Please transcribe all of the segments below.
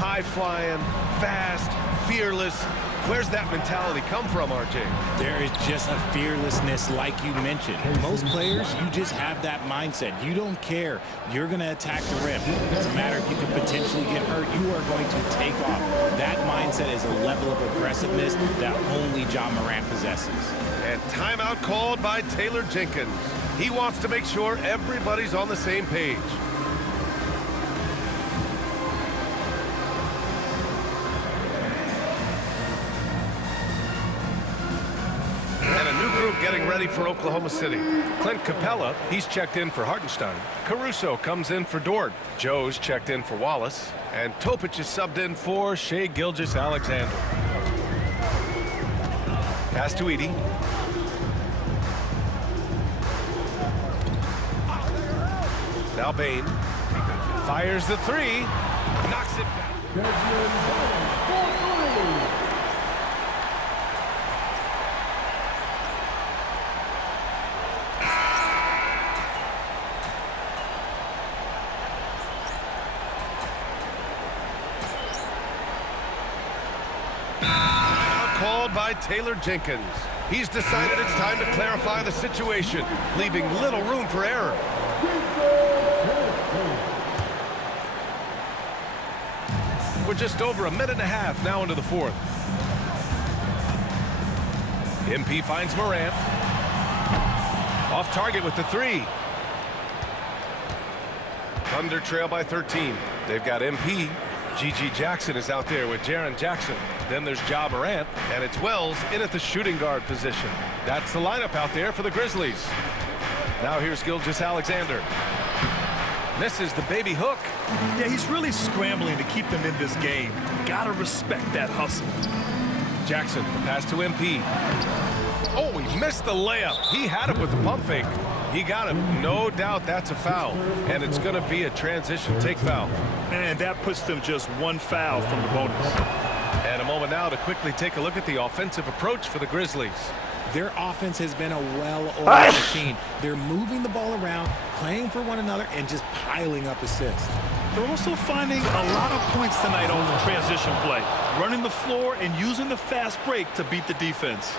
High-flying, fast, fearless. Where's that mentality come from, RJ? There is just a fearlessness like you mentioned. Most players, you just have that mindset. You don't care. You're going to attack the rim. It doesn't matter if you could potentially get hurt. You are going to take off. That mindset is a level of aggressiveness that only Ja Morant possesses. And timeout called by Taylor Jenkins. He wants to make sure everybody's on the same page. And a new group getting ready for Oklahoma City. Clint Capella, he's checked in for Hartenstein. Caruso comes in for Dort. Joe's checked in for Wallace. And Topic is subbed in for Shai Gilgeous-Alexander. Pass to Edey. Now Bane fires the three, knocks it down. Called by Taylor Jenkins. He's decided it's time to clarify the situation, leaving little room for error. We're just over a minute and a half now into the fourth. MP finds Morant. Off target with the three. Thunder trail by 13. They've got MP. G.G. Jackson is out there with Jaren Jackson. Then there's Ja Morant, and it's Wells in at the shooting guard position. That's the lineup out there for the Grizzlies. Now here's Gilgeous-Alexander. Misses the baby hook. Yeah, he's really scrambling to keep them in this game. Gotta respect that hustle. Jackson, the pass to MP. Oh, he missed the layup. He had it with the pump fake. He got him. No doubt that's a foul. And it's going to be a transition take foul. And that puts them just one foul from the bonus. And a moment now to quickly take a look at the offensive approach for the Grizzlies. Their offense has been a well-oiled machine. They're moving the ball around, playing for one another, and just piling up assists. They're also finding a lot of points tonight on the transition play, running the floor and using the fast break to beat the defense.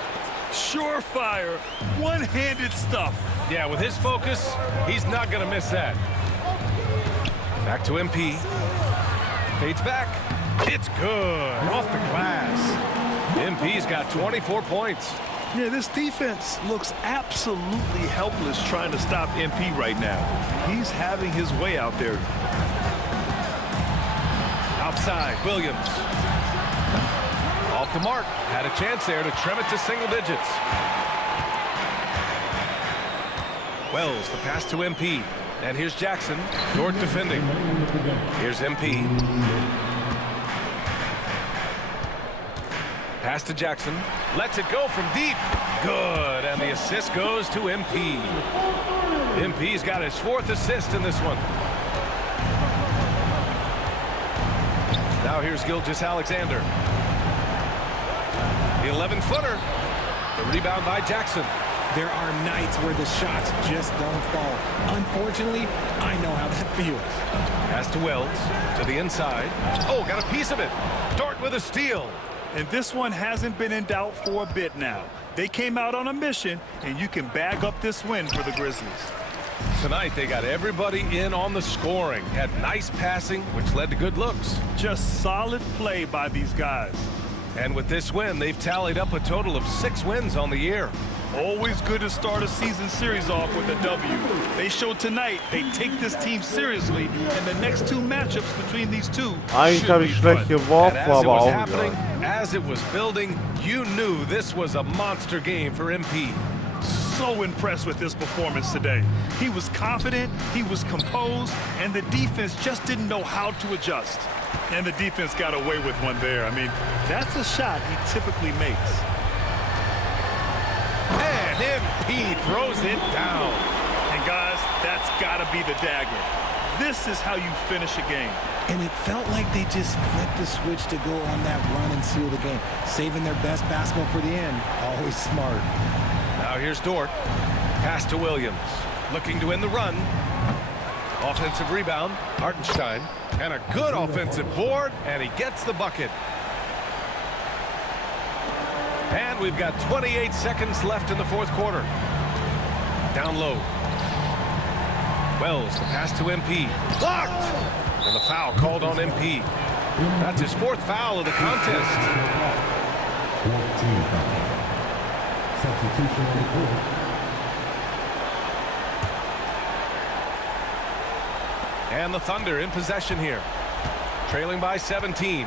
Surefire, one-handed stuff. Yeah, with his focus, he's not going to miss that. Back to MP. Fades back. It's good. Off the glass. MP's got 24 points. Yeah, this defense looks absolutely helpless trying to stop MP right now. He's having his way out there. Outside, Williams. Off the mark. Had a chance there to trim it to single digits. Wells, the pass to MP. And here's Jackson. Dort defending. Here's MP. Pass to Jackson. Lets it go from deep. Good. And the assist goes to MP. MP's got his fourth assist in this one. Now here's Gilgeous-Alexander. The 11-footer. The rebound by Jackson. There are nights where the shots just don't fall. Unfortunately, I know how that feels. Pass to Wells. To the inside. Oh, got a piece of it. Dort with a steal. And this one hasn't been in doubt for a bit now. They came out on a mission, and you can bag up this win for the Grizzlies. Tonight, they got everybody in on the scoring. Had nice passing, which led to good looks. Just solid play by these guys. And with this win, they've tallied up a total of 6 wins on the year. Always good to start a season series off with a W. They showed tonight they take this team seriously, and the next 2 matchups between these two Eigentlich habe ich schlecht geworfen, aber auch happening, as it was building, you knew this was a monster game for MP. So impressed with his performance today. He was confident, he was composed, and the defense just didn't know how to adjust. And the defense got away with one there. I mean, that's a shot he typically makes. And MP throws it down. And guys, that's got to be the dagger. This is how you finish a game. And it felt like they just flipped the switch to go on that run and seal the game. Saving their best basketball for the end. Always smart. Now here's Dort. Pass to Williams. Looking to end the run. Offensive rebound, Hartenstein, and a good offensive board, and he gets the bucket. And we've got 28 seconds left in the fourth quarter. Down low. Wells, the pass to MP. Blocked! And the foul called on MP. That's his fourth foul of the contest. 14 foul. Substitution on the court. And the Thunder in possession here. Trailing by 17.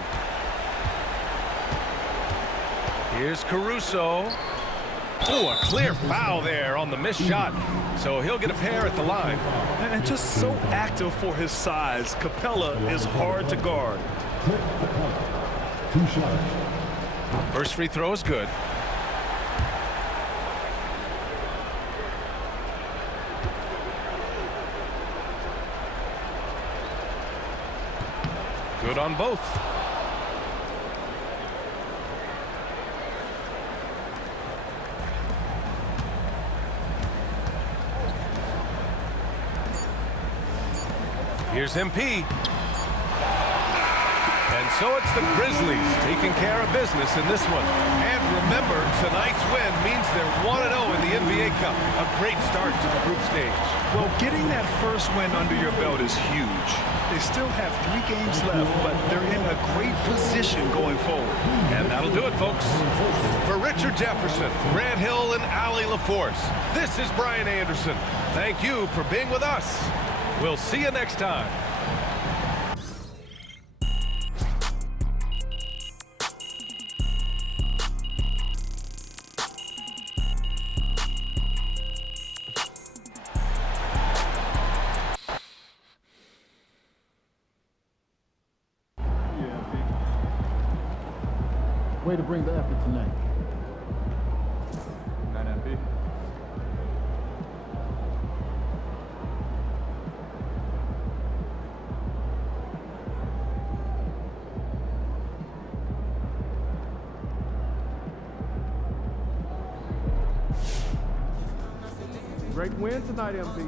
Here's Caruso. Oh, a clear foul there on the missed shot. So he'll get a pair at the line. And just so active for his size, Capella is hard to guard. 2 shots. First free throw is good. Good on both. Here's MP. And so it's the Grizzlies taking care of business in this one. And remember, tonight's win means they're 1-0 in the NBA Cup. A great start to the group stage. Well, getting that first win under your belt is huge. They still have 3 games left, but they're in a great position going forward. And that'll do it, folks. For Richard Jefferson, Grant Hill, and Allie LaForce, this is Brian Anderson. Thank you for being with us. We'll see you next time. Way to bring the effort tonight. 9 MP. Great win tonight, MP.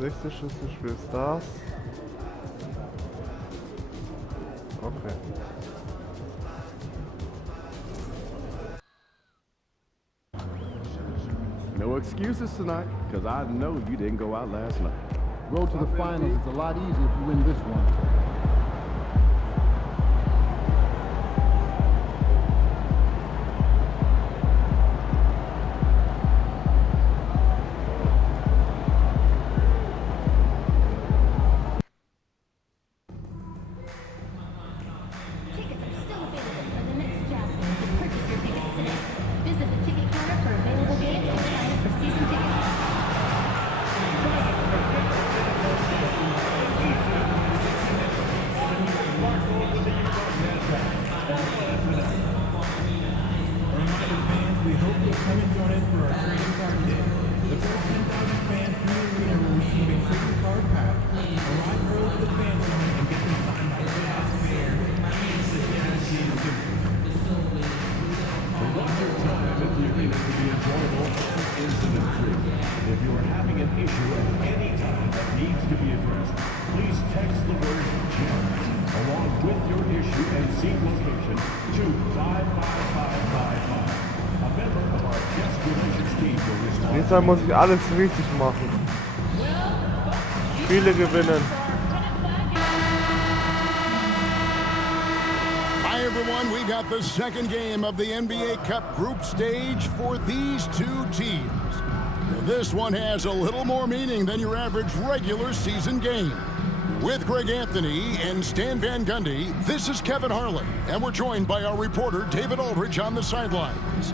Nächste Schlüsselspiel ist das. Okay. No excuses tonight, because I know you didn't go out last night. Road to the finals, it's a lot easier if you win this one. If you are having an issue at any time that needs to be addressed, please text the word "Jared" along with your issue and seat location to 55555. A member of our guest relations team will respond. Diesmal muss ich alles richtig machen. Spiele gewinnen. Hi everyone. everyone, we got the second game of the NBA Cup group stage for these two teams. Now, this one has a little more meaning than your average regular season game. With Greg Anthony and Stan Van Gundy, this is Kevin Harlan, and we're joined by our reporter David Aldridge on the sidelines.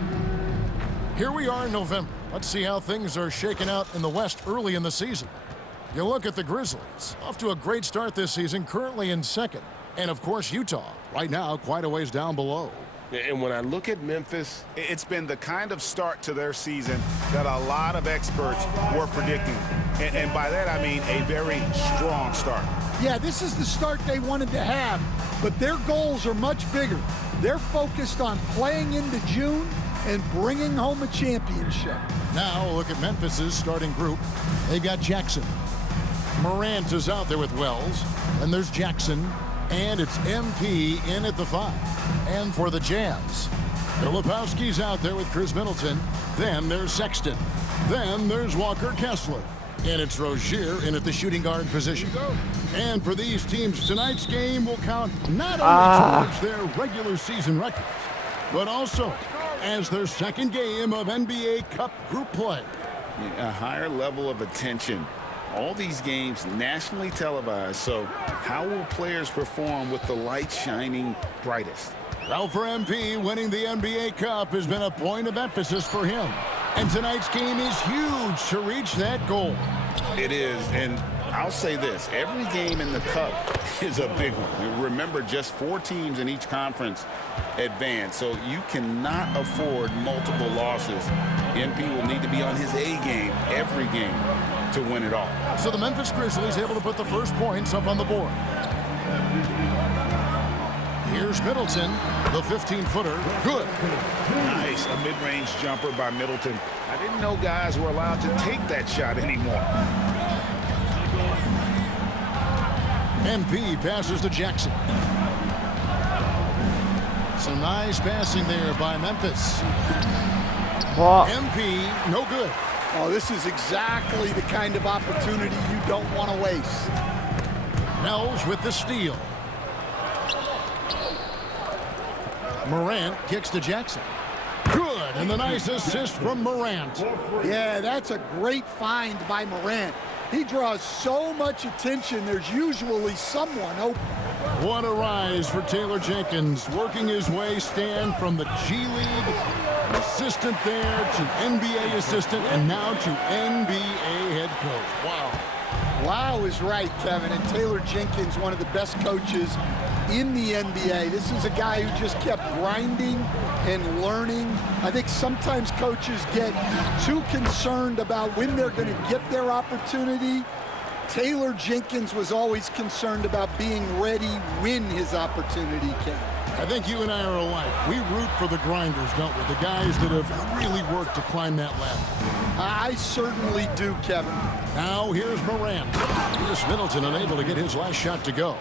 Here we are in November. Let's see how things are shaking out in the West early in the season. You look at the Grizzlies, off to a great start this season, currently in second. And, of course, Utah, right now quite a ways down below. And when I look at Memphis, it's been the kind of start to their season that a lot of experts were predicting. And by that, I mean a very strong start. Yeah, this is the start they wanted to have, but their goals are much bigger. They're focused on playing into June and bringing home a championship. Now, look at Memphis's starting group. They've got Jackson. Morant is out there with Wells. And there's Jackson. And it's MP in at the 5. And for the Jazz, Filipowski's out there with Chris Middleton. Then there's Sexton. Then there's Walker Kessler. And it's Rozier in at the shooting guard position. And for these teams, tonight's game will count not only towards their regular season records, but also as their second game of NBA Cup group play. A higher level of attention. All these games nationally televised, so how will players perform with the light shining brightest? Well, for MP, winning the NBA Cup has been a point of emphasis for him. And tonight's game is huge to reach that goal. It is, and I'll say this, every game in the Cup is a big one. Remember, just 4 teams in each conference advance, so you cannot afford multiple losses. MP will need to be on his A game every game to win it all. So the Memphis Grizzlies able to put the first points up on the board. Here's Middleton, the 15-footer. Good. Nice, a mid-range jumper by Middleton. I didn't know guys were allowed to take that shot anymore. MP passes to Jackson. Some nice passing there by Memphis. MP, no good. Oh, this is exactly the kind of opportunity you don't want to waste. Wells with the steal. Morant kicks to Jackson. Good, and the nice assist from Morant. Yeah, that's a great find by Morant. He draws so much attention, there's usually someone open. What a rise for Taylor Jenkins, working his way, Stan, from the G League assistant there to NBA assistant and now to NBA head coach. Wow. Wow is right, Kevin, and Taylor Jenkins, one of the best coaches in the NBA. This is a guy who just kept grinding and learning. I think sometimes coaches get too concerned about when they're going to get their opportunity. Taylor Jenkins was always concerned about being ready when his opportunity came. I think you and I are alike. We root for the grinders, don't we? The guys that have really worked to climb that ladder. I certainly do, Kevin. Now here's Morant. Chris Middleton unable to get his last shot to go.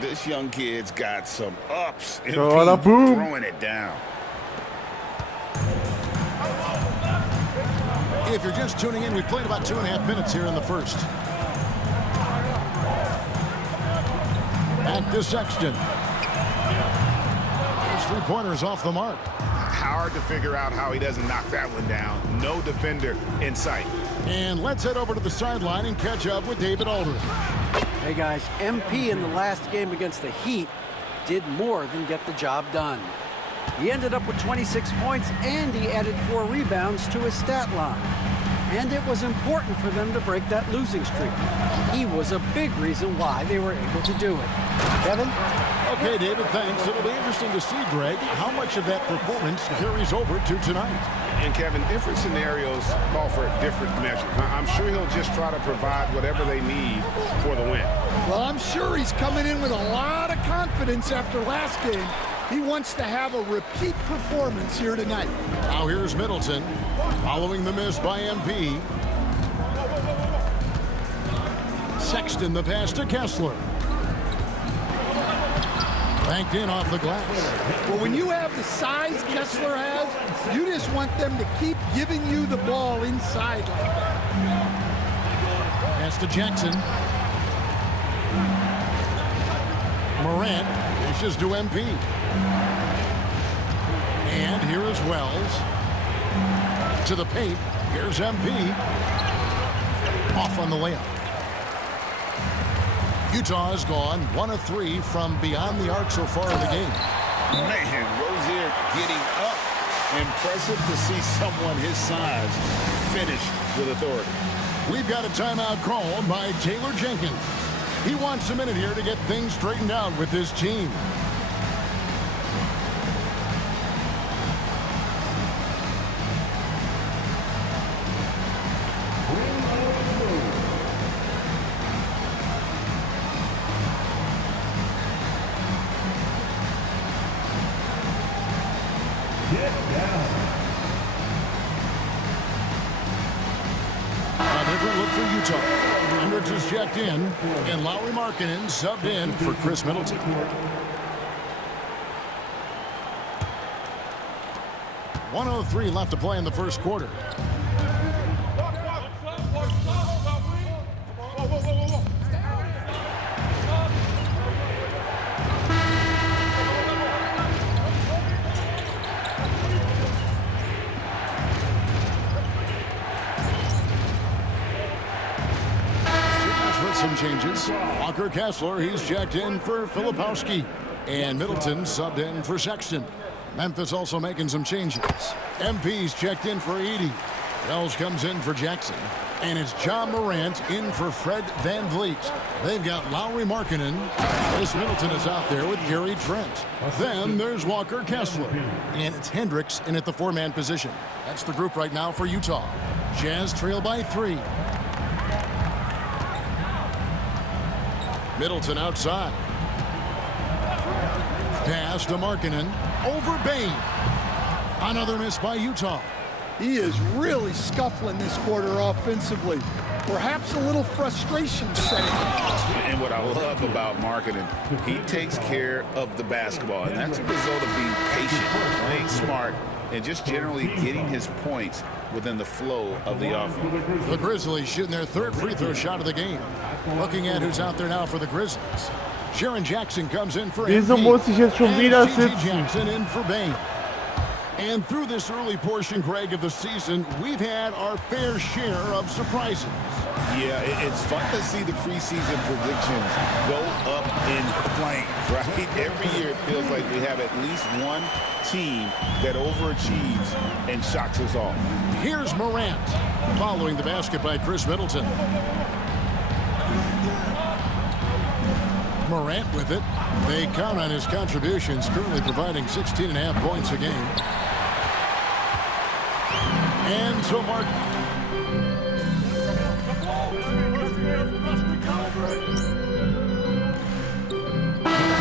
This young kid's got some ups and boom. throwing it down. If you're just tuning in, we've played about 2.5 minutes here in the first. Back to Sexton. His 3-pointers off the mark. Hard to figure out how he doesn't knock that one down. No defender in sight. And let's head over to the sideline and catch up with David Aldridge. Hey guys, MP in the last game against the Heat did more than get the job done. He ended up with 26 points and he added 4 rebounds to his stat line. And it was important for them to break that losing streak. He was a big reason why they were able to do it. Kevin? Okay, David, thanks. It'll be interesting to see, Greg, how much of that performance carries over to tonight. And Kevin, different scenarios call for a different measure. I'm sure he'll just try to provide whatever they need for the win. Well, I'm sure he's coming in with a lot of confidence after last game. He wants to have a repeat performance here tonight. Now here's Middleton, following the miss by MP. Sexton, the pass to Kessler. Banked in off the glass. Well, when you have the size Kessler has, you just want them to keep giving you the ball inside like that. Pass to Jackson. Morant dishes to MP. And here is Wells. To the paint. Here's MP. Off on the layup. Utah has gone 1 of 3 from beyond the arc so far in the game. Man, Rozier getting up. Impressive to see someone his size finish with authority. We've got a timeout called by Taylor Jenkins. He wants a minute here to get things straightened out with his team. Is checked in, and Lauri Markkanen subbed in for Chris Middleton. $103 left to play in the first quarter. Some changes. Walker Kessler, he's checked in for Filipowski. And Middleton subbed in for Sexton. Memphis also making some changes. MP's checked in for Edey. Wells comes in for Jackson. And it's John Morant in for Fred VanVleet. They've got Lauri Markkanen. Chris Middleton is out there with Gary Trent. Then there's Walker Kessler. And it's Hendricks in at the 4-man position. That's the group right now for Utah. Jazz trail by 3. Middleton outside. Pass to Markkanen. Over Bain. Another miss by Utah. He is really scuffling this quarter offensively. Perhaps a little frustration setting in. And what I love about Markkanen, he takes care of the basketball. And that's a result of being patient, playing smart, and just generally getting his points within the flow of the offense. The Grizzlies shooting their 3rd free throw shot of the game. Looking at who's out there now for the Grizzlies. Sharon Jackson comes in for Wieso muss ich jetzt schon wieder sitzen? Jackson in for Bain. And through this early portion, Greg, of the season, we've had our fair share of surprises. Yeah, it's fun to see the preseason predictions go up in flames, right? Every year it feels like we have at least one team that overachieves and shocks us all. Here's Morant, following the basket by Chris Middleton. Morant with it. They count on his contributions, currently providing 16.5 points a game. And so Mark.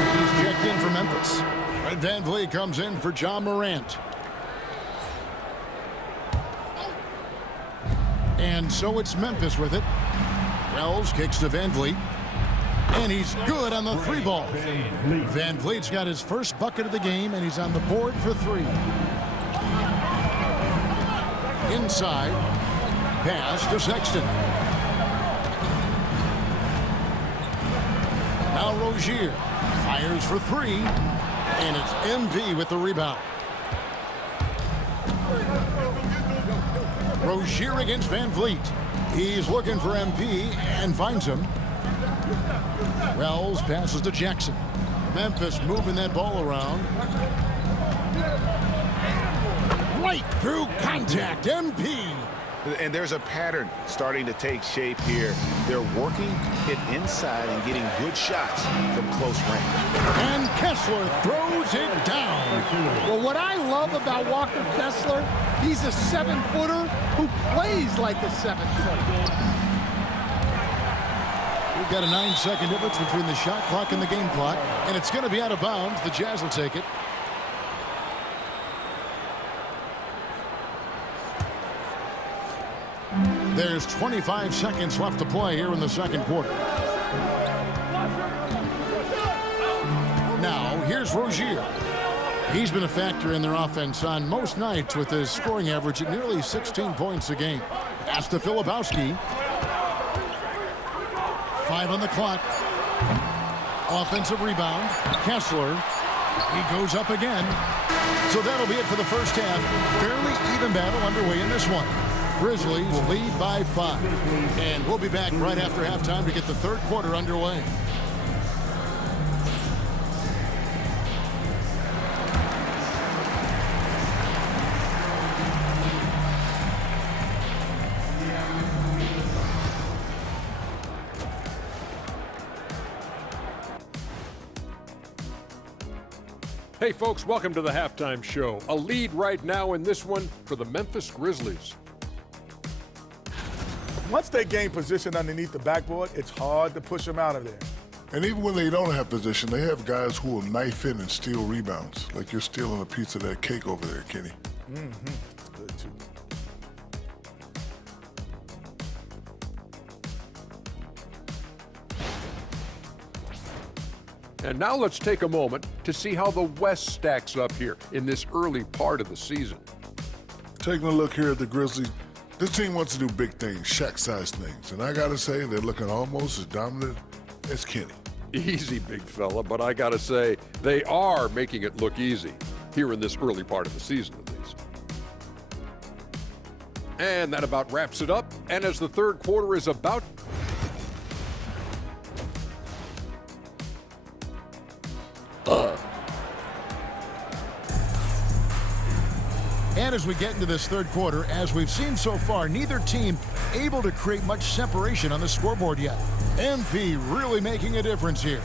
He's checked in for Memphis. Fred VanVleet comes in for John Morant. And so it's Memphis with it. Wells kicks to VanVleet. And he's good on the 3-ball. VanVleet's got his first bucket of the game, and he's on the board for 3. Inside. Pass to Sexton. Now Rozier fires for 3. And it's MP with the rebound. Rozier against VanVleet. He's looking for MP and finds him. Wells passes to Jackson. Memphis moving that ball around. Right through contact, MP. And there's a pattern starting to take shape here. They're working it inside and getting good shots from close range. And Kessler throws it down. Well, what I love about Walker Kessler, he's a 7-footer who plays like a 7-footer. We've got a 9-second difference between the shot clock and the game clock, and it's going to be out of bounds. The Jazz will take it. There's 25 seconds left to play here in the second quarter. Now, here's Rozier. He's been a factor in their offense on most nights with his scoring average at nearly 16 points a game. Pass to Filipowski. 5 on the clock. Offensive rebound. Kessler. He goes up again. So that'll be it for the first half. Fairly even battle underway in this one. Grizzlies lead by 5. And we'll be back right after halftime to get the third quarter underway. Hey folks, welcome to the halftime show. A lead right now in this one for the Memphis Grizzlies. Once they gain position underneath the backboard, it's hard to push them out of there. And even when they don't have position, they have guys who will knife in and steal rebounds. Like you're stealing a piece of that cake over there, Kenny. It's good too. And now let's take a moment to see how the West stacks up here in this early part of the season. Taking a look here at the Grizzlies, this team wants to do big things, Shaq-sized things. And I got to say, they're looking almost as dominant as Kenny. Easy, big fella, but I got to say, they are making it look easy here in this early part of the season, at least. And that about wraps it up. And as the third quarter is about And as we get into this third quarter, as we've seen so far, neither team able to create much separation on the scoreboard yet. MP really making a difference here.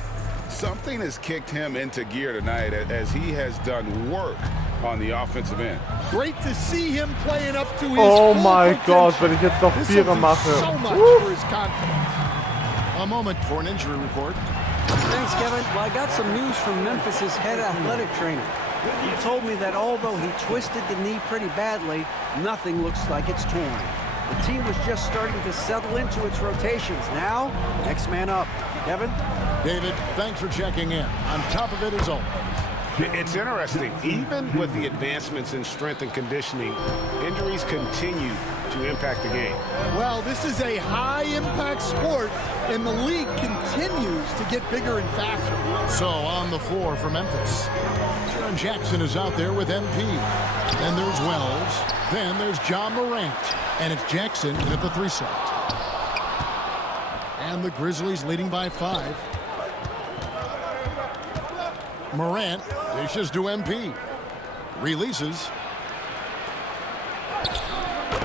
Something has kicked him into gear tonight as he has done work on the offensive end. Great to see him playing up to his Oh full mein potential. Gott, wenn ich jetzt noch This Vierer will do mache. so much for his confidence. A moment for an injury report. Thanks, Kevin. Well, I got some news from Memphis's head athletic trainer. He told me that although he twisted the knee pretty badly, nothing looks like it's torn. The team was just starting to settle into its rotations. Now, next man up. Kevin? David, thanks for checking in. On top of it as always. It's interesting. Even with the advancements in strength and conditioning, injuries continue to impact the game. Well, this is a high-impact sport, and the league continues to get bigger and faster. So on the floor for Memphis, Jaren Jackson is out there with MP. Then there's Wells. Then there's John Morant. And it's Jackson in at the 3 slot. And the Grizzlies leading by 5. Morant dishes to MP. Releases.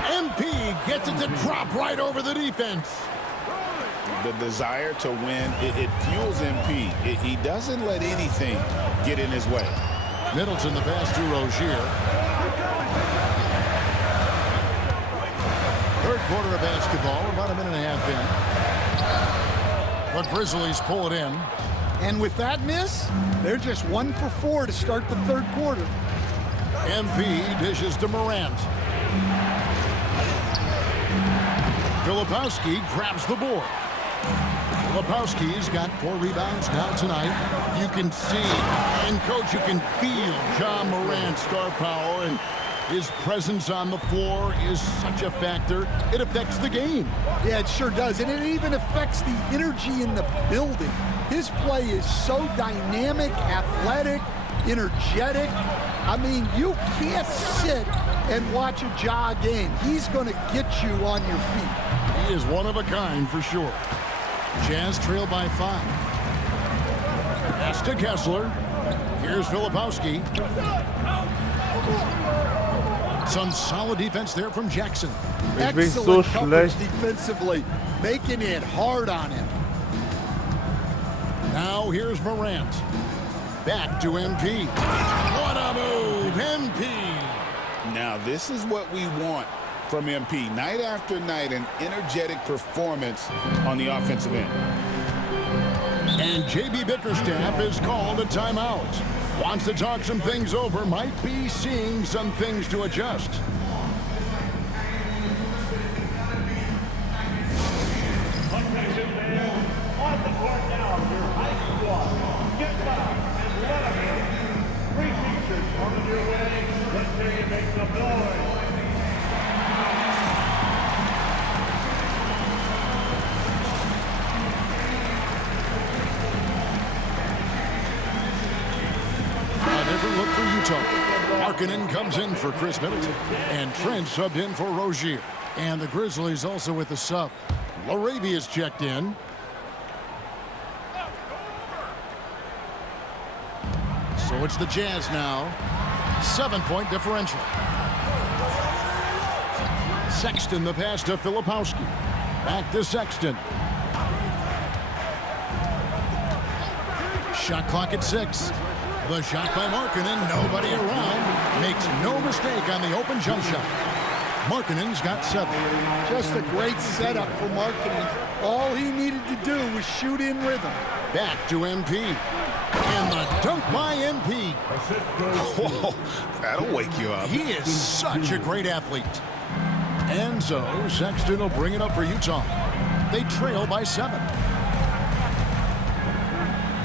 MP gets it to drop right over the defense. The desire to win, it fuels MP. He doesn't let anything get in his way. Middleton the pass to Rozier. Third quarter of basketball, about a minute and a half in. The Grizzlies pull it in. And with that miss, they're just 1 for 4 to start the third quarter. MP dishes to Morant. Filipowski grabs the board. Filipowski's got 4 rebounds now tonight. You can see, and coach, you can feel John Morant's star power, and his presence on the floor is such a factor. It affects the game. Yeah, it sure does. And it even affects the energy in the building. His play is so dynamic, athletic, energetic. I mean, you can't sit and watch a Ja game. He's going to get you on your feet. He is one of a kind for sure. Jazz trail by 5. Pass to Kessler. Here's Filipowski. Some solid defense there from Jackson. Excellent coverage defensively, making it hard on him. Now here's Morant. Back to MP. What a move, MP. Now this is what we want from MP. Night after night, an energetic performance on the offensive end. And J.B. Bickerstaff is called a timeout. Wants to talk some things over, might be seeing some things to adjust. On the court now, your high squad. Get back and let them in. 3 features coming your way. Let's hear you make some noise. Utah. Markkanen comes in for Chris Middleton. And Trent subbed in for Rozier. And the Grizzlies also with the sub. Laravia's checked in. So it's the Jazz now. 7-point differential. Sexton the pass to Filipowski. Back to Sexton. Shot clock at 6. The shot by Markkanen. Nobody around. Makes no mistake on the open jump shot. Markkanen's got 7. Just a great setup for Markkanen. All he needed to do was shoot in rhythm. Back to MP. And the dunk by MP. Whoa, that'll wake you up. He is such a great athlete. And so Sexton will bring it up for Utah. They trail by 7.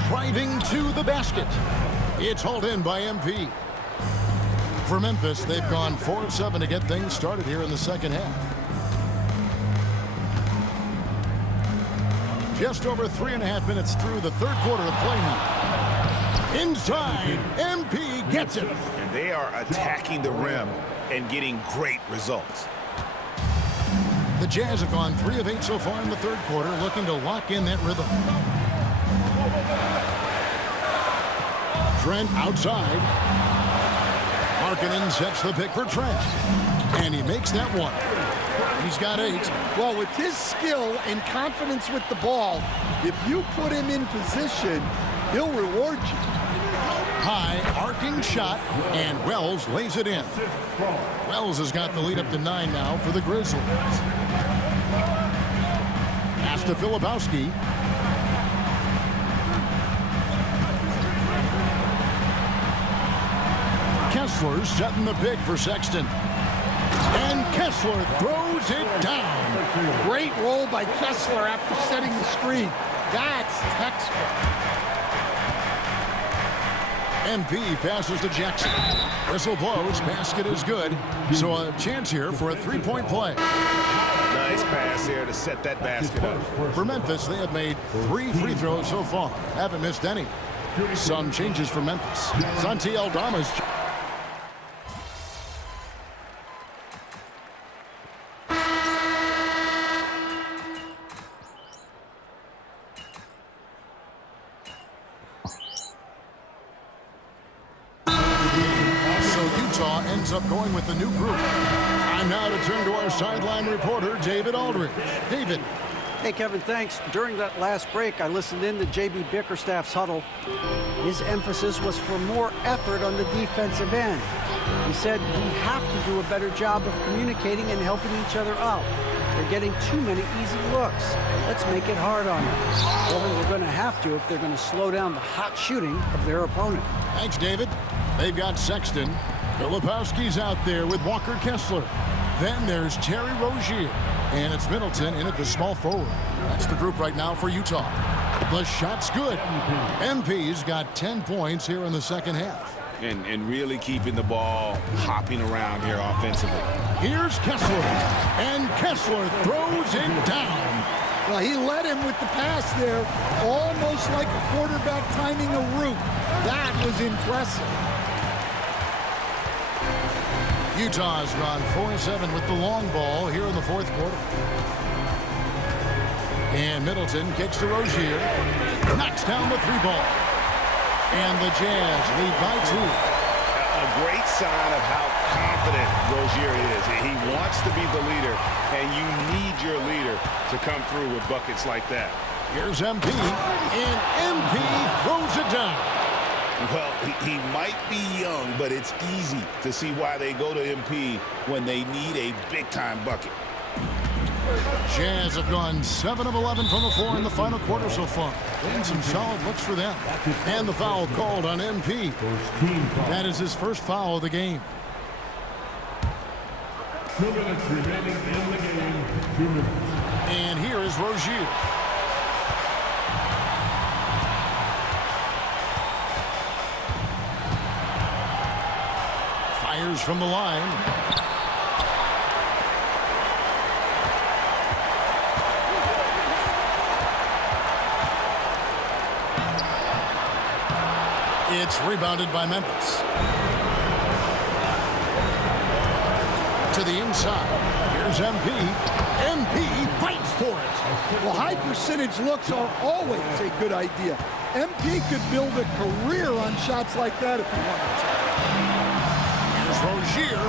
Driving to the basket. It's hauled in by MP. For Memphis, they've gone 4 of 7 to get things started here in the second half. Just over 3.5 minutes through the third quarter of play now. Inside, MP gets it. And they are attacking the rim and getting great results. The Jazz have gone 3 of 8 so far in the third quarter, looking to lock in that rhythm. Trent outside. Markkanen sets the pick for Trent. And he makes that one. He's got 8. Well, with his skill and confidence with the ball, if you put him in position, he'll reward you. High arcing shot, and Wells lays it in. Wells has got the lead up to 9 now for the Grizzlies. Pass to Filipowski. Kessler setting the pick for Sexton. And Kessler throws it down. Great roll by Kessler after setting the screen. That's textbook. MP passes to Jackson. Whistle blows. Basket is good. So a chance here for a 3-point play. Nice pass here to set that basket up. For Memphis, they have made 3 free throws so far. Haven't missed any. Some changes for Memphis. Santi Aldama's. Up going with the new group. Time now to turn to our sideline reporter, David Aldridge. David. Hey, Kevin, thanks. During that last break, I listened in to J.B. Bickerstaff's huddle. His emphasis was for more effort on the defensive end. He said we have to do a better job of communicating and helping each other out. They're getting too many easy looks. Let's make it hard on them. Well, they're going to have to if they're going to slow down the hot shooting of their opponent. Thanks, David. They've got Sexton. Filipowski's out there with Walker Kessler. Then there's Terry Rozier. And it's Middleton in at the small forward. That's the group right now for Utah. The shot's good. MP's got 10 points here in the second half. And really keeping the ball hopping around here offensively. Here's Kessler. And Kessler throws it down. Well, he led him with the pass there, almost like a quarterback timing a route. That was impressive. Utah's gone 4-7 with the long ball here in the fourth quarter. And Middleton kicks to Rozier. Knocks down the 3-ball. And the Jazz lead by 2. A great sign of how confident Rozier is. He wants to be the leader, and you need your leader to come through with buckets like that. Here's MP, and MP throws it down. Well, he might be young, but it's easy to see why they go to MP when they need a big-time bucket. Jazz have gone 7 of 11 from the floor in the final quarter so far. Getting some solid looks for them. And the foul called on MP. That is his first foul of the game. 2 minutes remaining in the game. 2 minutes. And here is Rozier. Fires from the line. It's rebounded by Memphis. to the inside. Here's MP. MP fights for it. Well, high percentage looks are always a good idea. MP could build a career on shots like that if he wanted to. Here's Rozier.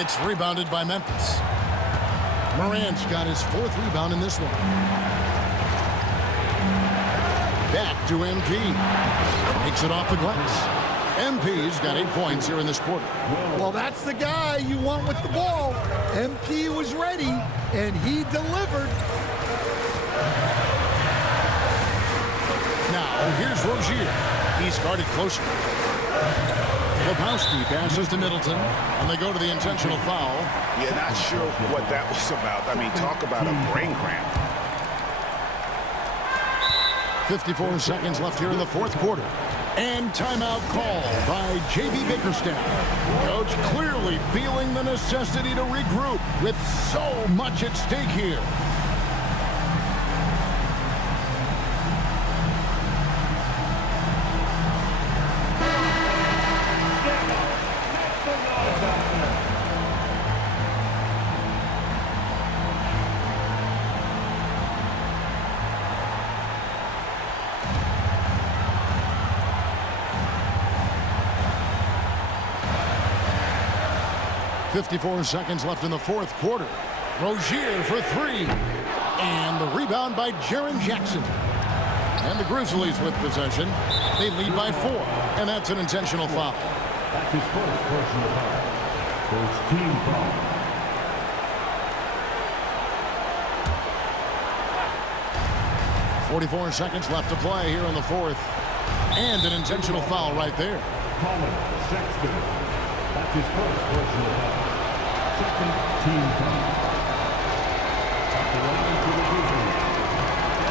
It's rebounded by Memphis. Morant's got his 4th rebound in this one. Back to MP. Makes it off the glass. MP's got 8 points here in this quarter. Well, that's the guy you want with the ball. MP was ready, and he delivered. Now, here's Rozier. He's guarded closer. Lebowski passes to Middleton, and they go to the intentional foul. Yeah, not sure what that was about. I mean, talk about a brain cramp. 54 seconds left here in the 4th quarter. And timeout call by J.B. Bickerstaff. Coach clearly feeling the necessity to regroup with so much at stake here. .54 seconds left in the 4th quarter. Rozier for 3. And the rebound by Jaren Jackson. And the Grizzlies with possession. They lead by 4. And that's an intentional foul. That's his first personal foul. First team foul. .44 seconds left to play here in the 4th. And an intentional foul right there. Colin Sexton. That's his first personal foul. Second team foul.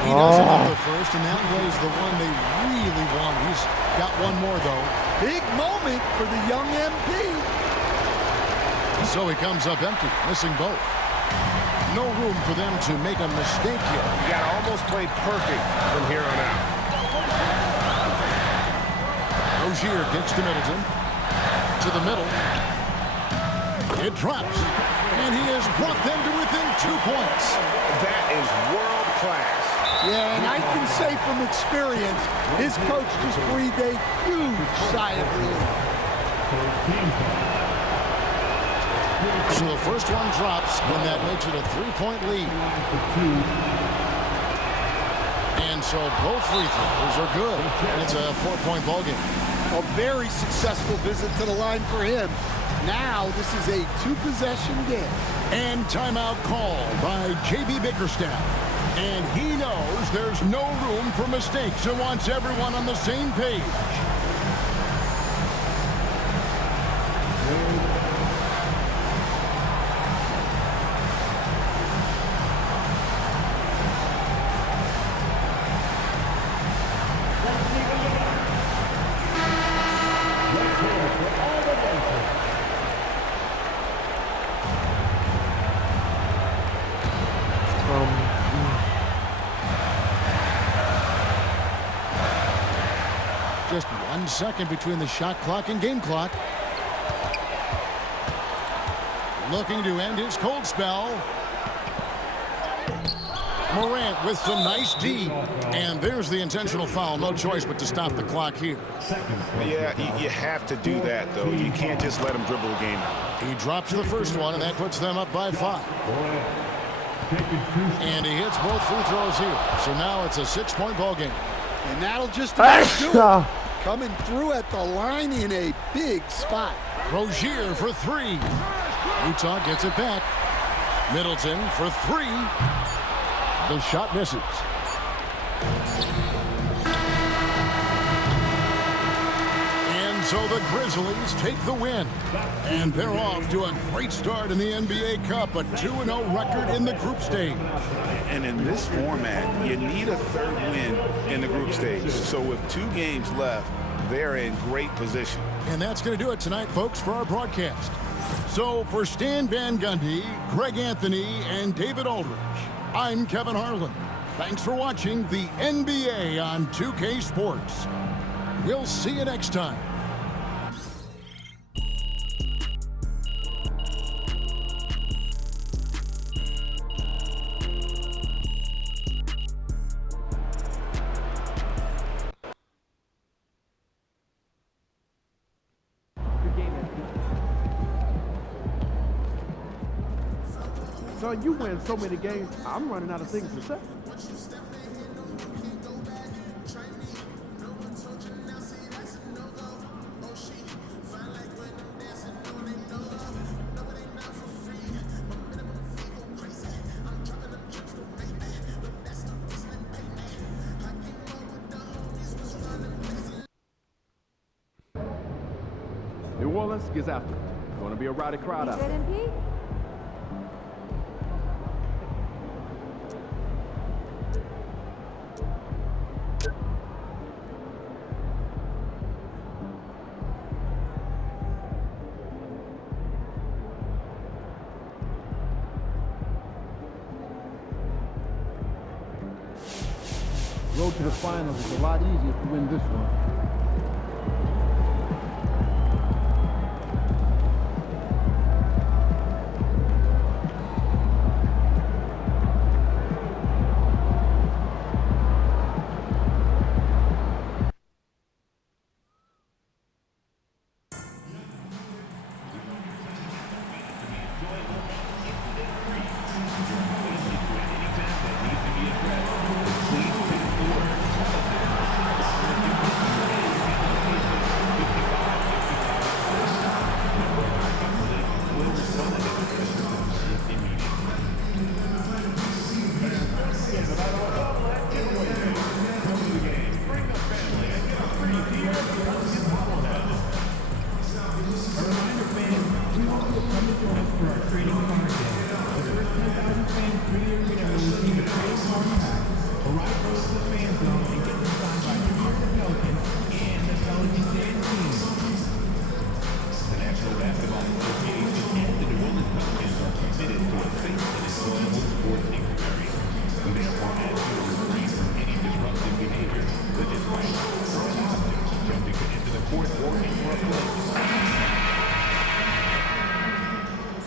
He doesn't have the first, and that was the one they really want. He's got one more, though. Big moment for the young MP. So he comes up empty, missing both. No room for them to make a mistake here. You got to almost play perfect from here on out. Rozier kicks to Middleton. To the middle. It drops. And he has brought them to within 2 points. That is world class. Yeah, and I can say from experience, his coach just breathed a huge sigh of relief. So the first one drops, and that makes it a 3-point lead. And so both free throws are good. And it's a 4-point ball game. A very successful visit to the line for him. Now this is a 2-possession game. And timeout call by J.B. Bickerstaff. And he knows there's no room for mistakes and wants everyone on the same page. Just 1 second between the shot clock and game clock. Looking to end his cold spell. Morant with some nice D. And there's the intentional foul. No choice but to stop the clock here. Yeah, you have to do that, though. You can't just let him dribble the game out. He drops the first one, and that puts them up by 5. And he hits both free throws here. So now it's a 6-point ball game. And that'll just about do it. Coming through at the line in a big spot. Rozier for 3. Utah gets it back. Middleton for 3. The shot misses. And so the Grizzlies take the win. And they're off to a great start in the NBA Cup, a 2-0 record in the group stage. And in this format, you need a 3rd win in the group stage. So with 2 games left, they're in great position. And that's going to do it tonight, folks, for our broadcast. So for Stan Van Gundy, Greg Anthony, and David Aldridge, I'm Kevin Harlan. Thanks for watching the NBA on 2K Sports. We'll see you next time. Son, you win so many games, I'm running out of things to say. New Orleans gets after it. Going to be a rowdy crowd out there. Road to the finals is a lot easier if you win this one.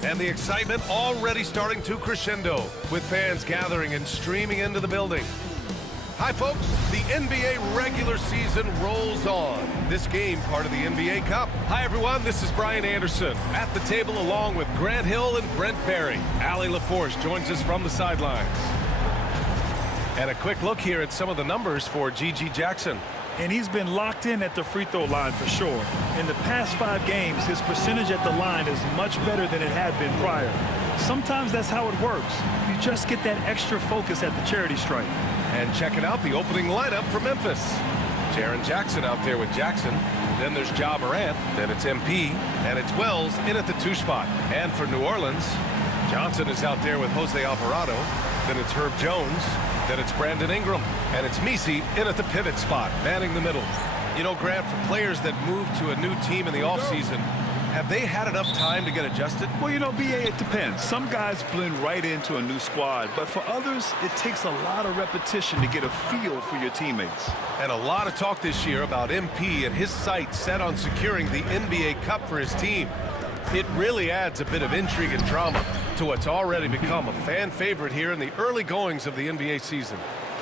And the excitement already starting to crescendo with fans gathering and streaming into the building. Hi, folks. The NBA regular season rolls on. This game, part of the NBA Cup. Hi, everyone. This is Brian Anderson at the table along with Grant Hill and Brent Barry. Allie LaForce joins us from the sidelines. And a quick look here at some of the numbers for GG Jackson. And he's been locked in at the free throw line for sure. In the past 5 games, his percentage at the line is much better than it had been prior. Sometimes that's how it works. You just get that extra focus at the charity stripe. And checking out the opening lineup for Memphis. Jaren Jackson out there with Jackson. Then there's Ja Morant. Then it's MP. And it's Wells in at the 2 spot. And for New Orleans, Johnson is out there with Jose Alvarado. Then it's Herb Jones. Then it's Brandon Ingram. And it's Misi in at the pivot spot, manning the middle. You know, Grant, for players that move to a new team in the offseason, have they had enough time to get adjusted? Well, you know, BA, it depends. Some guys blend right into a new squad, but for others, it takes a lot of repetition to get a feel for your teammates. And a lot of talk this year about MP and his sights set on securing the NBA Cup for his team. It really adds a bit of intrigue and drama to what's already become a fan favorite here in the early goings of the NBA season.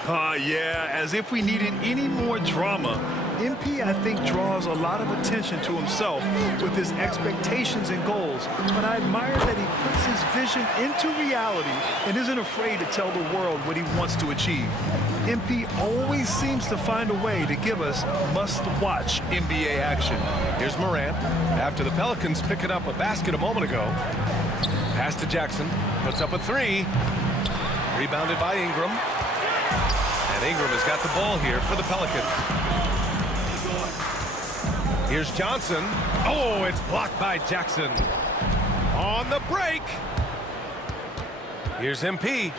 Yeah, as if we needed any more drama. MP, I think, draws a lot of attention to himself with his expectations and goals, but I admire that he puts his vision into reality and isn't afraid to tell the world what he wants to achieve. MP always seems to find a way to give us must-watch NBA action. Here's Morant after the Pelicans picking up a basket a moment ago. Pass to Jackson, puts up a 3. Rebounded by Ingram. And Ingram has got the ball here for the Pelicans. Here's Johnson. Oh, it's blocked by Jackson. On the break. Here's MP.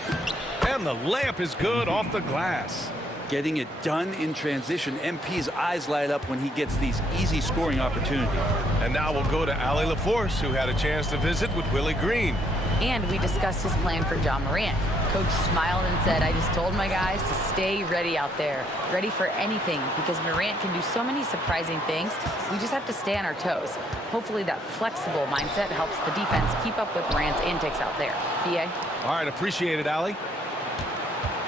And the layup is good off the glass. Getting it done in transition. MP's eyes light up when he gets these easy scoring opportunities. And now we'll go to Allie LaForce, who had a chance to visit with Willie Green. And we discussed his plan for Ja Morant. Coach smiled and said, I just told my guys to stay ready out there, ready for anything, because Morant can do so many surprising things. We just have to stay on our toes. Hopefully that flexible mindset helps the defense keep up with Morant's antics out there. BA? All right, appreciate it, Allie.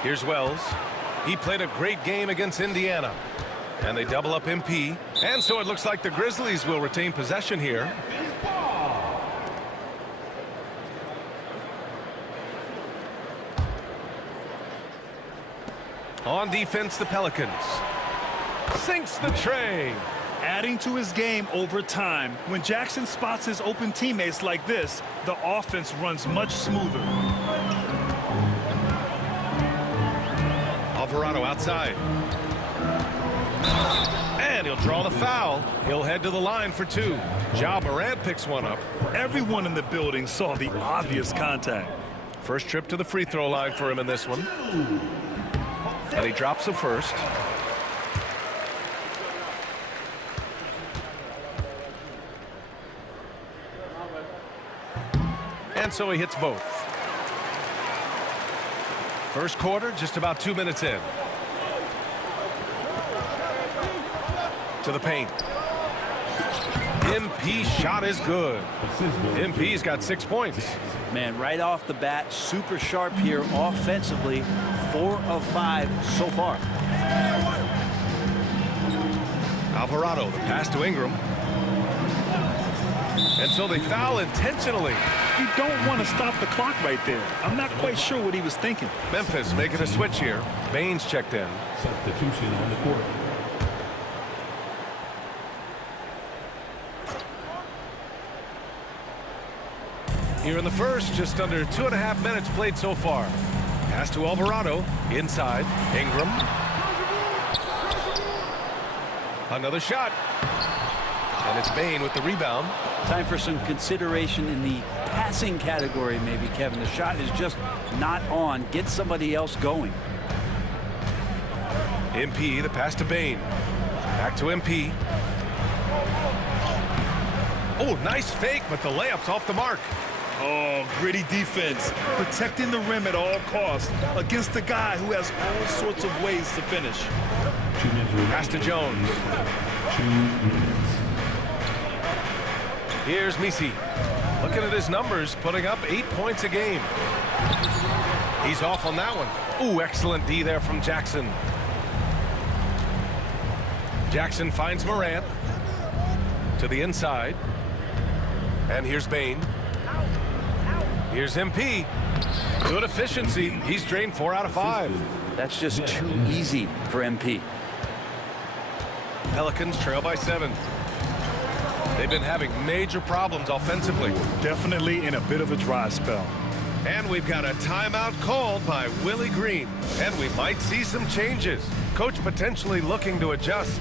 Here's Wells. He played a great game against Indiana. And they double up MP. And so it looks like the Grizzlies will retain possession here. On defense, the Pelicans. Sinks the tray. Adding to his game over time. When Jackson spots his open teammates like this, the offense runs much smoother. Alvarado outside. And he'll draw the foul. He'll head to the line for 2. Ja Morant picks one up. Everyone in the building saw the obvious contact. First trip to the free throw line for him in this one. And he drops the first. And so he hits both. First quarter, just about 2 minutes in. To the paint. MP's shot is good. MP's got 6 points. Man, right off the bat, super sharp here offensively. 4 of 5 so far. Alvarado, the pass to Ingram. And so they foul intentionally. You don't want to stop the clock right there. I'm not quite sure what he was thinking. Memphis making a switch here. Baines checked in. Substitution on the court. Here in the first, just under 2.5 minutes played so far. Pass to Alvarado. Inside. Ingram. Another shot. And it's Bane with the rebound. Time for some consideration in the passing category, maybe, Kevin. The shot is just not on. Get somebody else going. MP, the pass to Bane. Back to MP. Oh, nice fake, but the layup's off the mark. Oh, gritty defense. Protecting the rim at all costs against a guy who has all sorts of ways to finish. Pass to Jones. 2 minutes. Here's Misi. Looking at his numbers, putting up 8 points a game. He's off on that one. Ooh, excellent D there from Jackson. Jackson finds Morant to the inside. And here's Bane. Here's MP. Good efficiency. He's drained 4 out of 5. That's just too easy for MP. Pelicans trail by 7. They've been having major problems offensively. Definitely in a bit of a dry spell. And we've got a timeout called by Willie Green. And we might see some changes. Coach potentially looking to adjust.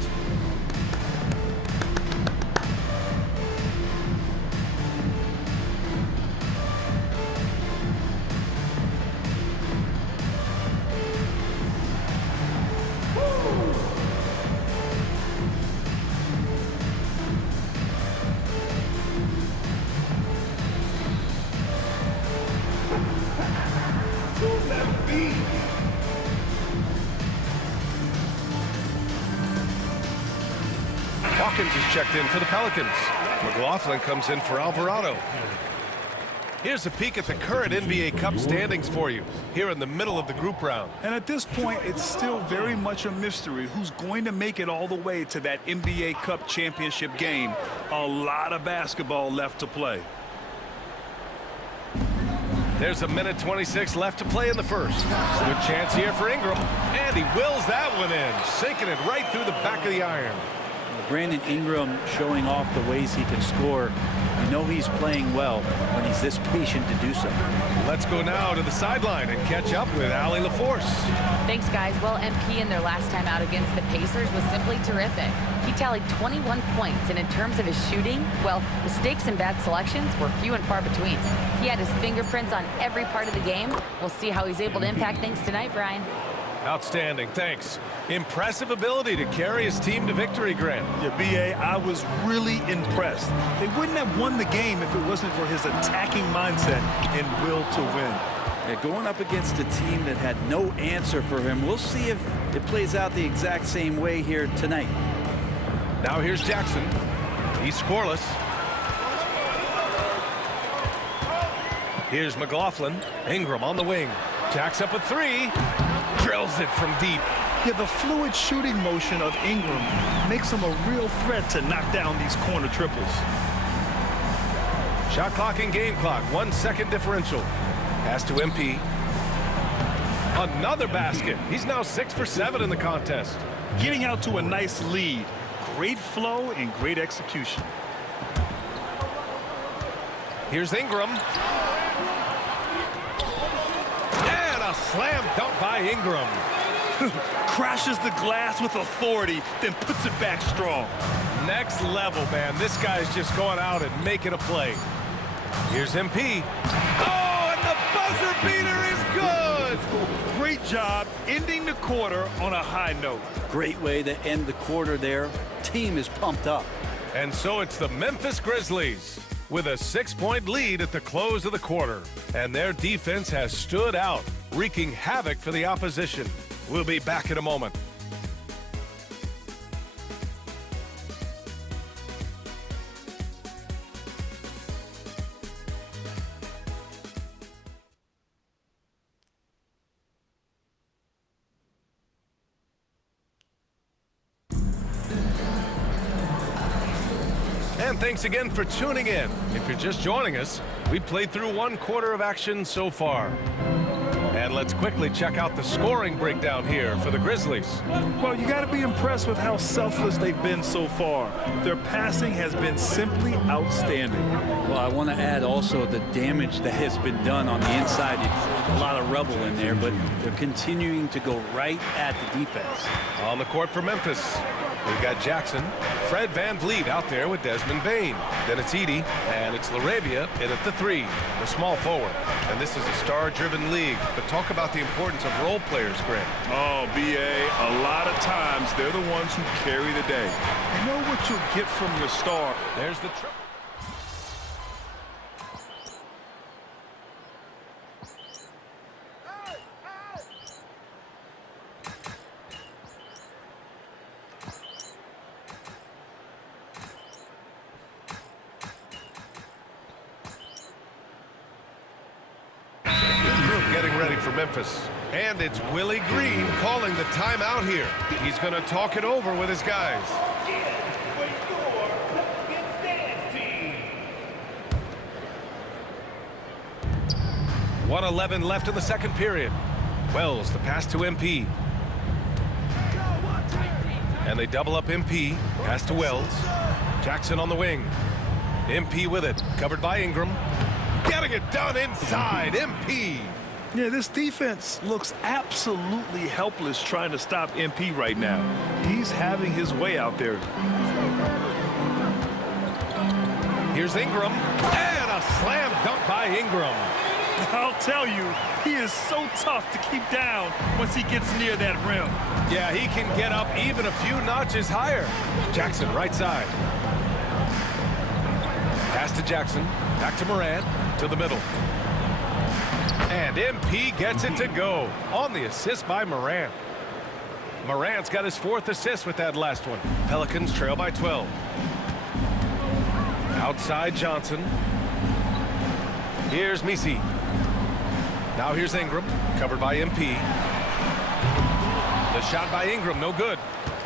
Hawkins is checked in for the Pelicans. McLaughlin comes in for Alvarado. Here's a peek at the current NBA Cup standings for you here in the middle of the group round. And at this point, it's still very much a mystery who's going to make it all the way to that NBA Cup championship game. A lot of basketball left to play. There's a minute 26 left to play in the first. Good chance here for Ingram. And he wills that one in, sinking it right through the back of the iron. Brandon Ingram showing off the ways he can score. You know he's playing well when he's this patient to do so. Let's go now to the sideline and catch up with Allie LaForce. Thanks, guys. Well, MP in their last time out against the Pacers was simply terrific. He tallied 21 points, and in terms of his shooting, well, mistakes and bad selections were few and far between. He had his fingerprints on every part of the game. We'll see how he's able to impact things tonight, Brian. Outstanding, thanks. Impressive ability to carry his team to victory, Grant. Yeah, B.A., I was really impressed. They wouldn't have won the game if it wasn't for his attacking mindset and will to win. Yeah, going up against a team that had no answer for him. We'll see if it plays out the exact same way here tonight. Now here's Jackson. He's scoreless. Here's McLaughlin. Ingram on the wing. Jacks up a 3. Drills it from deep. Yeah, the fluid shooting motion of Ingram makes him a real threat to knock down these corner triples. Shot clock and game clock. 1 second differential. Pass to MP. Another basket. He's now 6 for 7 in the contest. Getting out to a nice lead. Great flow and great execution. Here's Ingram. And a slam dunk by Ingram. Crashes the glass with authority, then puts it back strong. Next level, man. This guy's just going out and making a play. Here's MP. Oh, and the buzzer beater is good. Great job ending the quarter on a high note. Great way to end the quarter there. Team is pumped up. And so it's the Memphis Grizzlies with a 6-point lead at the close of the quarter. And their defense has stood out, wreaking havoc for the opposition. We'll be back in a moment. And thanks again for tuning in. If you're just joining us, we played through 1 quarter of action so far. And let's quickly check out the scoring breakdown here for the Grizzlies. Well, you got to be impressed with how selfless they've been so far. Their passing has been simply outstanding. Well, I want to add also the damage that has been done on the inside. It's a lot of rubble in there, but they're continuing to go right at the defense. On the court for Memphis, we've got Jackson, Fred VanVleet out there with Desmond Bane. Then it's Edey, and it's LaRavia in at the 3, the small forward. And this is a star-driven league, but talk about the importance of role players, Grant. Oh, B.A., a lot of times they're the ones who carry the day. You know what you'll get from your star. There's the triple. Getting ready for Memphis. And it's Willie Green calling the timeout here. He's going to talk it over with his guys. 1:11 left in the second period. Wells, the pass to MP. And they double up MP. Pass to Wells. Jackson on the wing. MP with it. Covered by Ingram. Getting it done inside. MP. Yeah, this defense looks absolutely helpless trying to stop MP right now. He's having his way out there. Here's Ingram. And a slam dunk by Ingram. I'll tell you, he is so tough to keep down once he gets near that rim. Yeah, he can get up even a few notches higher. Jackson, right side. Pass to Jackson. Back to Morant. To the middle. And MP gets it to go on the assist by Morant. Morant's got his 4th assist with that last one. Pelicans trail by 12. Outside Johnson. Here's Misi. Now here's Ingram, covered by MP. The shot by Ingram, no good.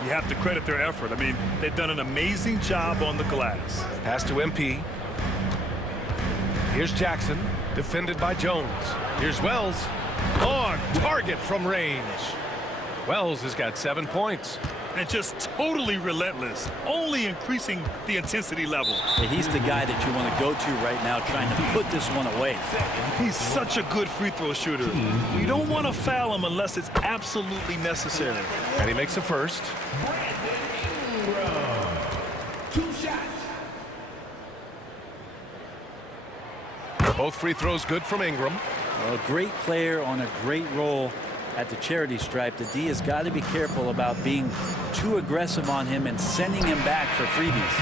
You have to credit their effort. I mean, they've done an amazing job on the glass. Pass to MP. Here's Jackson, defended by Jones. Here's Wells, on target from range. Wells has got 7 points. And just totally relentless, only increasing the intensity level. Yeah, he's the guy that you want to go to right now, trying to put this one away. He's such a good free throw shooter. You don't want to foul him unless it's absolutely necessary. And he makes a first. 2 shots. Both free throws good from Ingram. A great player on a great role at the charity stripe. The D has got to be careful about being too aggressive on him and sending him back for freebies.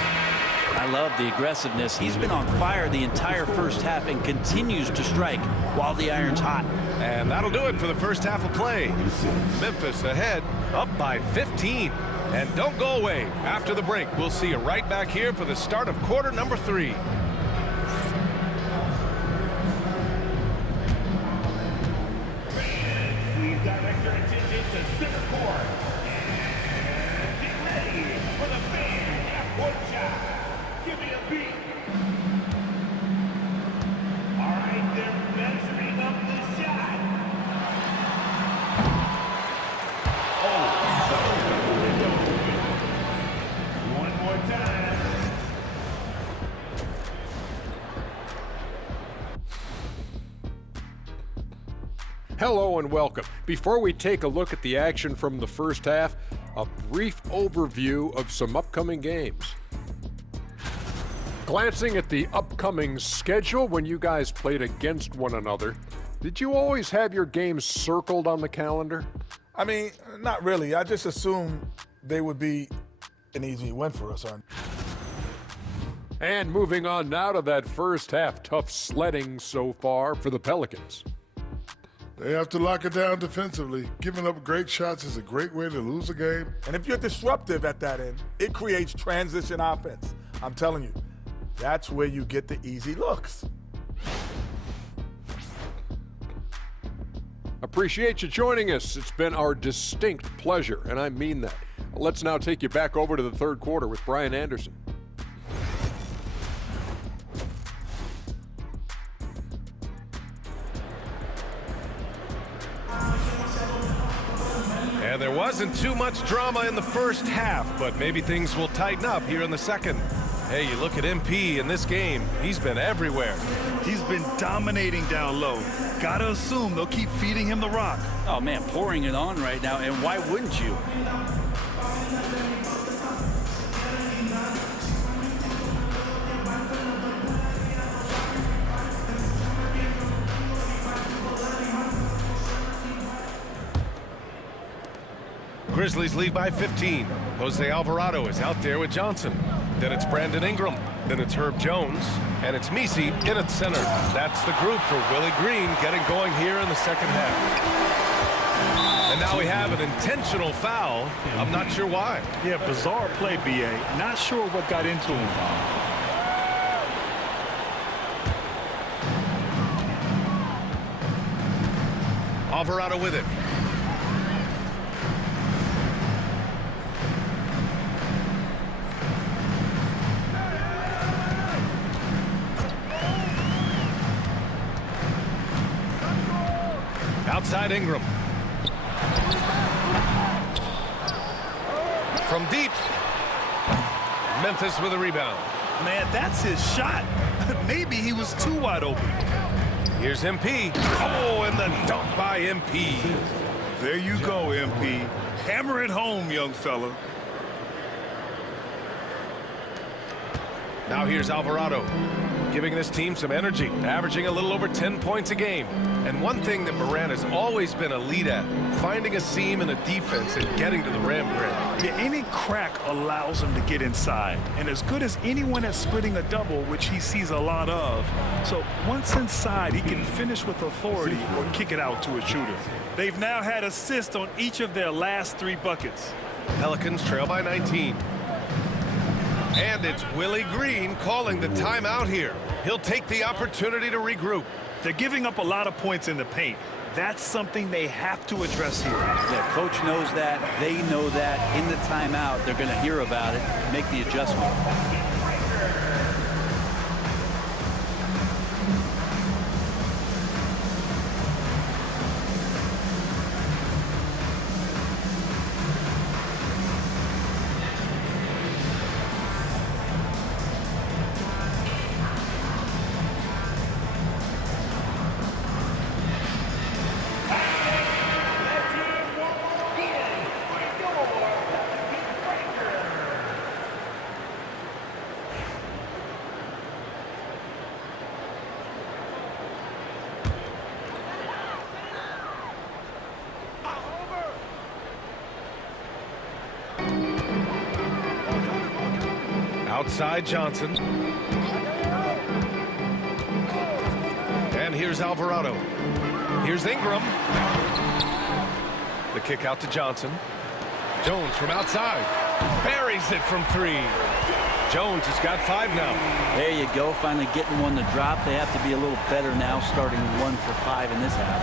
I love the aggressiveness. He's been on fire the entire first half and continues to strike while the iron's hot. And that'll do it for the first half of play. Memphis ahead, up by 15. And don't go away. After the break, we'll see you right back here for the start of quarter number 3. Direct your attention to center court. And get ready for the big half-court shot. Give me a beat. All right, they're measuring up the shot. Hello and welcome. Before we take a look at the action from the first half, a brief overview of some upcoming games. Glancing at the upcoming schedule when you guys played against one another, did you always have your games circled on the calendar? I mean, not really. I just assumed they would be an easy win for us. And moving on now to that first half, tough sledding so far for the Pelicans. They have to lock it down defensively. Giving up great shots is a great way to lose a game. And if you're disruptive at that end, it creates transition offense. I'm telling you, that's where you get the easy looks. Appreciate you joining us. It's been our distinct pleasure, and I mean that. Let's now take you back over to the third quarter with Brian Anderson. And there wasn't too much drama in the first half, but maybe things will tighten up here in the second. Hey, you look at MP in this game, he's been everywhere. He's been dominating down low. Gotta assume they'll keep feeding him the rock. Oh, man, pouring it on right now, and why wouldn't you? Grizzlies lead by 15. Jose Alvarado is out there with Johnson. Then it's Brandon Ingram. Then it's Herb Jones. And it's Misi in at center. That's the group for Willie Green getting going here in the second half. And now we have an intentional foul. I'm not sure why. Yeah, bizarre play, B.A. Not sure what got into him. Alvarado with it. Outside Ingram. From deep. Memphis with a rebound. Man, that's his shot. Maybe he was too wide open. Here's MP. Oh, and the dunk by MP. There you go, MP. Hammer it home, young fella. Now here's Alvarado, giving this team some energy, averaging a little over 10 points a game. And one thing that Morant has always been a lead at, finding a seam in a defense and getting to the rim. Yeah, any crack allows him to get inside. And as good as anyone at splitting a double, which he sees a lot of. So once inside, he can finish with authority or kick it out to a shooter. They've now had assists on each of their last 3 buckets. Pelicans trail by 19. And it's Willie Green calling the timeout here. He'll take the opportunity to regroup. They're giving up a lot of points in the paint. That's something they have to address here. Yeah, coach knows that. They know that. In the timeout, they're going to hear about it, make the adjustment. Outside Johnson. And here's Alvarado. Here's Ingram. The kick out to Johnson. Jones from outside. Buries it from 3. Jones has got 5 now. There you go, finally getting one to drop. They have to be a little better now, starting 1 for 5 in this half.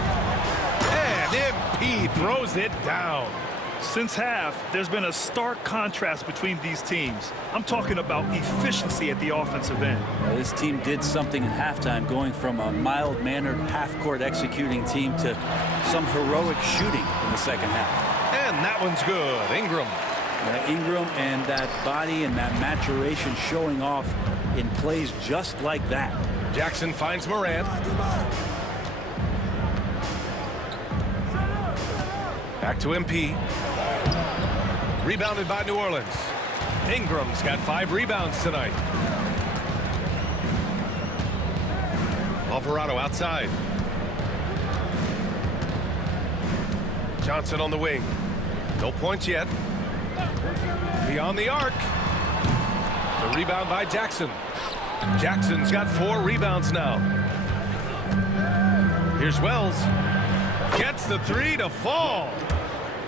And MP throws it down. Since half, there's been a stark contrast between these teams. I'm talking about efficiency at the offensive end. This team did something at halftime, going from a mild-mannered half-court executing team to some heroic shooting in the second half. And that one's good. Ingram. Ingram and that body and that maturation showing off in plays just like that. Jackson finds Morant. Back to MP. Rebounded by New Orleans. Ingram's got 5 rebounds tonight. Alvarado outside. Johnson on the wing. No points yet. Beyond the arc. The rebound by Jackson. Jackson's got 4 rebounds now. Here's Wells. Gets the 3 to fall.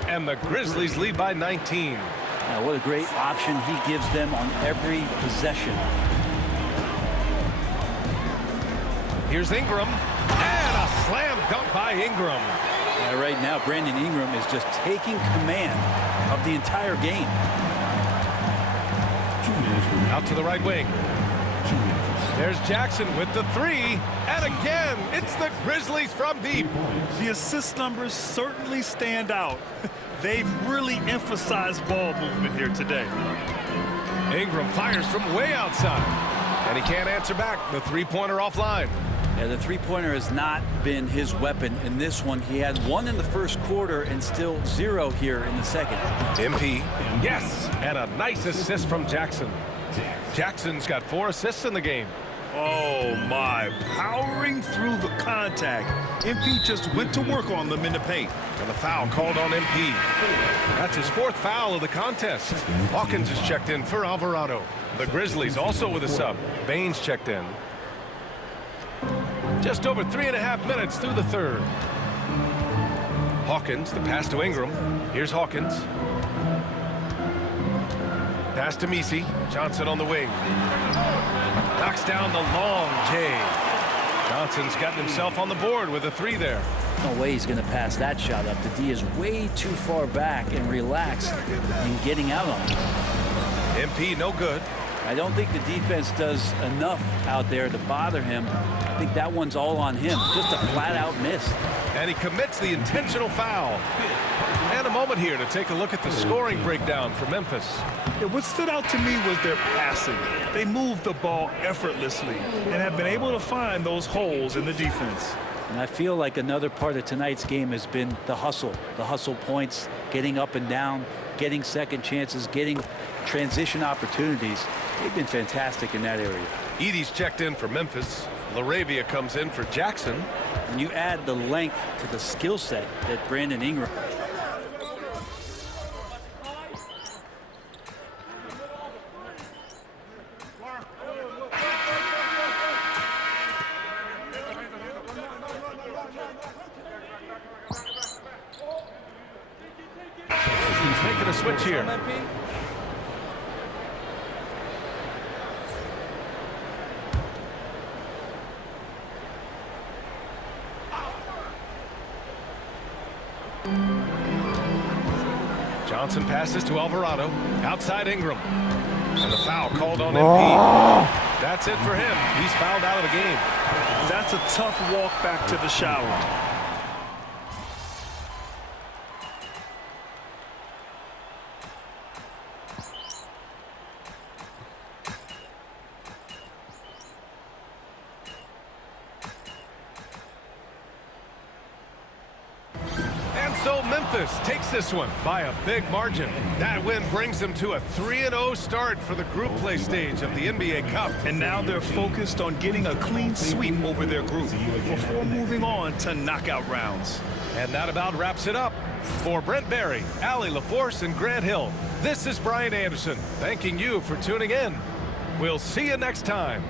And the Grizzlies lead by 19. Now, what a great option he gives them on every possession. Here's Ingram. And a slam dunk by Ingram. Right now, Brandon Ingram is just taking command of the entire game. Out to the right wing. There's Jackson with the 3. And again, it's the Grizzlies from deep. The assist numbers certainly stand out. They've really emphasized ball movement here today. Ingram fires from way outside. And he can't answer back. The three-pointer offline. Yeah, the three-pointer has not been his weapon in this one. He had 1 in the first quarter and still 0 here in the second. MP, yes, and a nice assist from Jackson. Jackson's got 4 assists in the game. Oh, my. Powering through the contact. MP just went to work on them in the paint. And the foul called on MP. That's his 4th foul of the contest. Hawkins is checked in for Alvarado. The Grizzlies also with a sub. Baines checked in. Just over 3.5 minutes through the 3rd. Hawkins, the pass to Ingram. Here's Hawkins. Pass to Messi. Johnson on the wing. Knocks down the long J. Johnson's gotten himself on the board with a 3 there. No way he's going to pass that shot up. The D is way too far back and relaxed in getting out on him. MP no good. I don't think the defense does enough out there to bother him. I think that one's all on him. Just a flat-out miss. And he commits the intentional foul. And a moment here to take a look at the scoring breakdown for Memphis. Yeah, what stood out to me was their passing. They moved the ball effortlessly and have been able to find those holes in the defense. And I feel like another part of tonight's game has been the hustle points, getting up and down, getting second chances, getting transition opportunities. They've been fantastic in that area. Edey's checked in for Memphis. LaRavia comes in for Jackson. When you add the length to the skill set that Brandon Ingram. He's making a switch here. Johnson passes to Alvarado. Outside Ingram. And the foul called on MP. That's it for him. He's fouled out of the game. That's a tough walk back to the shower. So Memphis takes this one by a big margin. That win brings them to a 3-0 start for the group play stage of the NBA Cup. And now they're focused on getting a clean sweep over their group before moving on to knockout rounds. And that about wraps it up. For Brent Barry, Allie LaForce, and Grant Hill, this is Brian Anderson thanking you for tuning in. We'll see you next time.